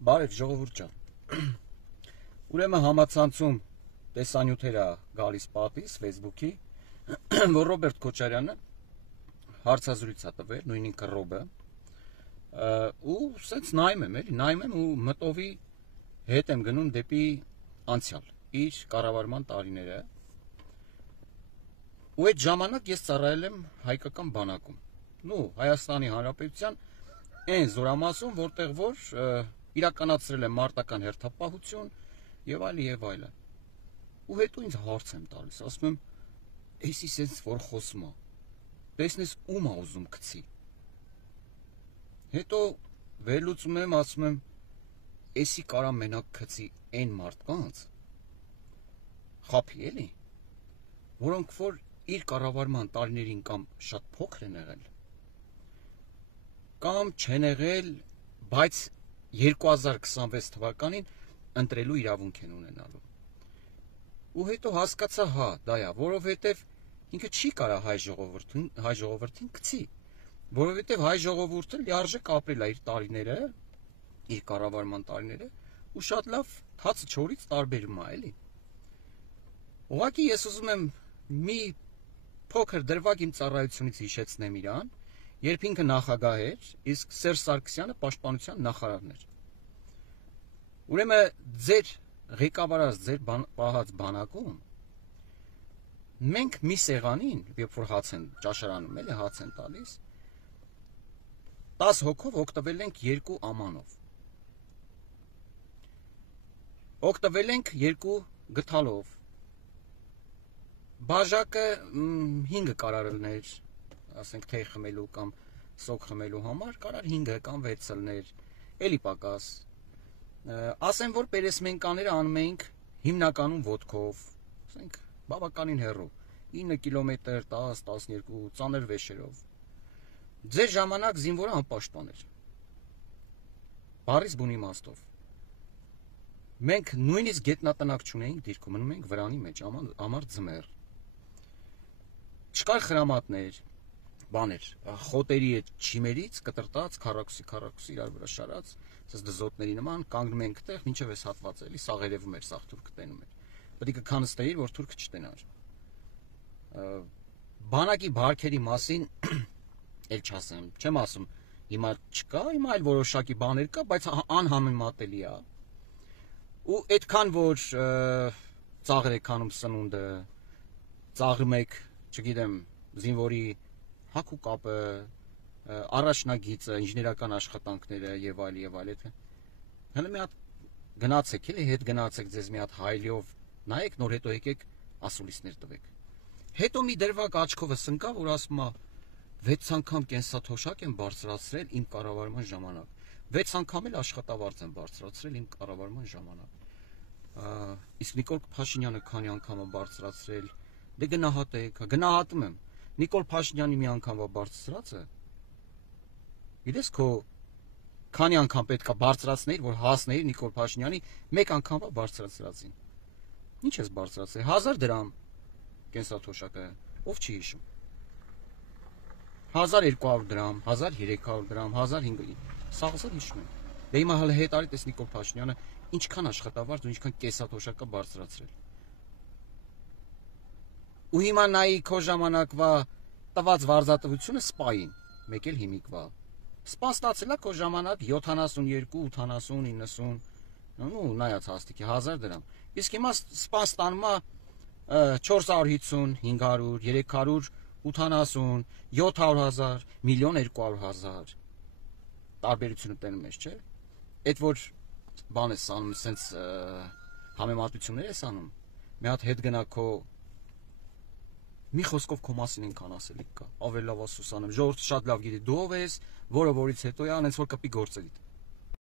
Բարև ժողովուրդ ջան։ Ուրեմն համացանցում տեսանյութեր է գալիս պատից Facebook-ի, որ Ռոբերտ Քոչարյանը հարցազրույց է տվել, նույն ինքը Ռոբը, ու սենց նայում եմ ու մտովի հետ եմ գնում դեպի անցյալ, իր կառավարման տարիները, ու այդ ժամանակ ես ծառայել եմ հայկական բանակում, Հայաստանի Հանրապետության այն զորամասում, որտեղ որ իրականացրել եմ մարտական հերթապահություն եւ այլն։ Ու հետո ինձ հարց եմ տալիս, ասում եմ, «Էսի սենց որ խոսում է, տեսնես ում է ուզում գցի»։ Հետո վերլուծում եմ, ասում եմ, «Էսի կարա մենակ գցի այն մարդկանց, խափի էլի, որոնք որ իր կառավարման տարիներին կամ շատ փոքր են եղել, կամ չեն եղել, բայց 2026 թվականին ընտրելու իրավունք են ունենալու»։ Ու հետո հասկացա, դա է, որովհետև ինքը չի կարա հայ ժողովրդին գցի, որովհետև հայ ժողովուրդը լիարժեք ապրել է իր տարիները, իր կառավարման տարիները, ու շատ լավ թացը չորից տարբերում է, էլի։ Ուղղակի ես ուզում եմ մի փոքր դրվագ իմ ծառայությունից հիշեցնեմ իրան, երբ ինքը նախագահ էր, իսկ Սերժ Սարգսյանը պաշտպանության նախարարն էր։ Ուրեմն ձեր ղեկավարած, ձեր պահած բանակում մենք մի սեղանին, երբ որ ճաշարանում էլի հաց են տալիս, 10 հոգով օգտվել ենք 2 ամանով, օգտվել ենք 2 գդալով, բաժակը 5 կարար լներ, ասենք թեյ խմելու կամ սոկ խմելու համար, կարար 5 կամ 6 լներ, էլի պակաս, ասեմ, որ պերեսմենկաները անում էինք հիմնականում ոտքով, ասենք բավականին հեռու, 9 կիլոմետր, 10, 12, ծանր վեշերով, ձեր ժամանակ զինվորը անպաշտպան էր, բառից բուն իմաստով, մենք նույնիսկ գետնատնակ չունեինք դիրքում, մնում էինք վրանի մեջ, ամառ ձմեռ, չկար խրամատներ, բաներ, խոտերի այդ չիմերից կտրտած, քառակուսի իրար վրա շարած, ասես դզոտների նման, կանգնում ենք տեղ, մինչև այս հատվածը, էլի սաղ երևում էր, սաղ թուրքը տենում էր, պետք է քանստեիր, որ թուրքը չտենար։ Բանակի բարքերի մասին էլ չասեմ, չեմ ասում, հիմա չկա, հիմա այլ որոշակի բաներ կա, բայց անհամեմատելի է։ Ու այդքան որ ծաղր եք անում սնունդը, ծաղրում եք, չգիտեմ, զինվորի հագու կապը, առաջնագիծը, ինժեներական աշխատանքները եւ այլ, հələ մի հատ գնացեք, էլի հետ գնացեք ձեզ մի հատ հայլիով, նայեք, նոր հետո եկեք ասուլիսներ տվեք։ Հետո մի դրվագ աչքովս ընկա, որ ասում է 6 անգամ կենսաթոշակ եմ բարձրացրել իմ կառավարման ժամանակ, 6 անգամ էլ աշխատավարձ եմ բարձրացրել իմ կառավարման ժամանակ։ Իսկ Նիկոլ Փաշինյանը քանի անգամ է բարձրացրել, դե գնահատեք, գնահատում եմ։ Նիկոլ Փաշինյանի մի անգամվա բարձրացրածը, գիտես քո քանի անգամ պետք է բարձրացնեիր, որ հասնեիր Նիկոլ Փաշինյանի մեկ անգամվա բարձրացրածին։ Ինչ ես բարձրացրել, 1000 դրամ կենսաթոշակը, ով չի հիշում, 1200 դրամ, 1300 դրամ, 1500, սաղսը հիշում եմ։ Դե հիմա հələ հետ արի տես Նիկոլ Փաշինյանը ինչքան աշխատավարձ ու ինչքան կենսաթոշակը բարձրացրել։ Ու հիմա նայի քո ժամանակվա տված վարձատրությունը սպային, մեկ էլ հիմիկվա։ Սպան ստացել է քո ժամանակ 72, 80, 90, նայած հաստիքի 1000 դրամ։ Իսկ հիմա սպան ստանում է 450, 500, 300, 80, 700,000, 1,200,000։ Տարբերությունը տենում ես, չէ՞։ Այդ որ բան ես անում, սենց համեմատություններ ես անում, մի հատ հետ գնա քո մի խոսքով քո մասին ինքան ասելիք կա, ավելի լավ ասուսանեմ, ժողովուրդը շատ լավ գիտի, դու ով ես, որը որից հետո է, անենց որ կպի գործելիդ։